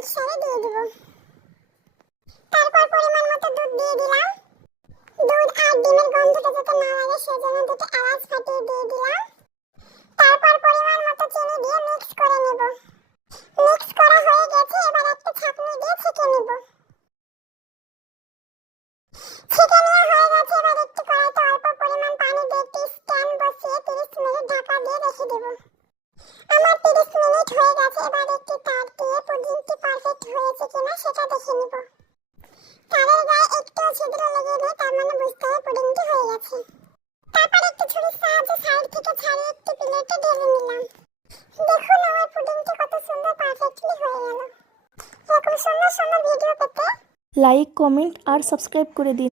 মিক্সচারে দিয়ে দিব। তারপর পরিমাণ মতো দুধ দিয়ে দিলাম। দুধ আর ডিমের গন্ধটা যাতে না লাগে সেজন্য দুটো এলাচ ফাটিয়ে দিয়ে দিলাম। তারপর পরিমাণ মতো চিনি দিয়ে মিক্স করে নেব। মিক্স করা হয়ে গেছে, এবার একটা ছাঁকনি দিয়ে ছেঁকে নেব। ছেঁকে নেওয়া হয়ে গেছে, এবার একটু কড়াইতে অল্প পরিমাণ পানি দিয়ে একটি স্ট্যান্ড বসিয়ে 30 মিনিট ঢাকা দিয়ে রেখে দেব। আমার 30 মিনিট হয়ে গেছে, এবার একটি তার দিয়ে পুডিংটি পারফেক্ট হয়েছে কিনা সেটা দেখে নেব। তারের গায়ে একটু ছিদ্র লেগে নেই, তার মানে বুঝতে হবে পুডিংটি হয়ে গেছে। তারপর একটু ছুরির সাহায্যে সাইড থেকে ছাড়িয়ে একটি প্লেটে ঢেলে নিলাম। দেখুন আমার পুডিংটি কত সুন্দর পারফেক্টলি হয়ে গেল। এরকম সুন্দর সুন্দর ভিডিও পেতে লাইক, কমেন্ট আর সাবস্ক্রাইব করে দিন।